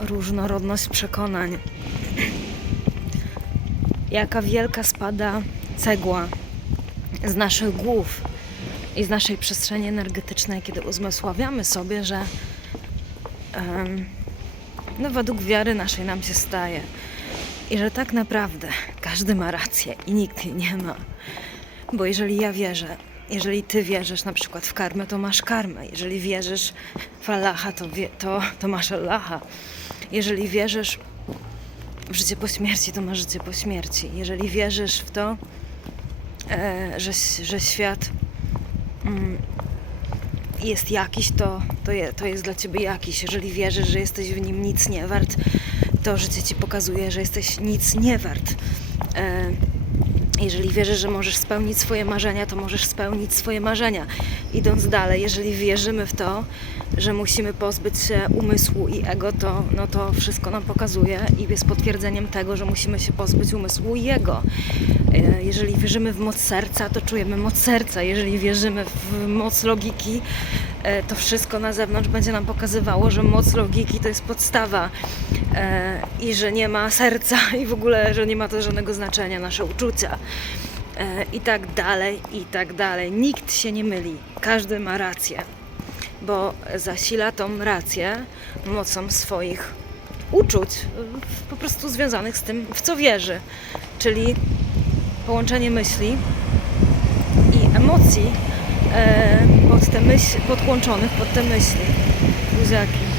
różnorodność przekonań. Jaka wielka spada cegła z naszych głów i z naszej przestrzeni energetycznej, kiedy uzmysławiamy sobie, że em, no według wiary naszej nam się staje. I że tak naprawdę każdy ma rację i nikt jej nie ma. Bo jeżeli ja wierzę, jeżeli ty wierzysz na przykład w karmę, to masz karmę. Jeżeli wierzysz w Allaha, to, wie, to, to masz Allaha. Jeżeli wierzysz w życie po śmierci, to masz życie po śmierci. Jeżeli wierzysz w to, e, że, że świat mm, jest jakiś, to, to, je, to jest dla ciebie jakiś. Jeżeli wierzysz, że jesteś w nim nic nie wart, to życie ci pokazuje, że jesteś nic nie wart. E, jeżeli wierzysz, że możesz spełnić swoje marzenia, to możesz spełnić swoje marzenia. Idąc dalej, jeżeli wierzymy w to, że musimy pozbyć się umysłu i ego, to, no to wszystko nam pokazuje i jest potwierdzeniem tego, że musimy się pozbyć umysłu i ego. E, Jeżeli wierzymy w moc serca, to czujemy moc serca. Jeżeli wierzymy w moc logiki, to wszystko na zewnątrz będzie nam pokazywało, że moc logiki to jest podstawa e, i że nie ma serca i w ogóle, że nie ma to żadnego znaczenia, nasze uczucia. E, I tak dalej, i tak dalej. Nikt się nie myli, każdy ma rację, bo zasila tą rację mocą swoich uczuć, e, po prostu związanych z tym, w co wierzy, czyli połączenie myśli i emocji e, pod te myśl, podłączonych pod te myśli. Buziaki.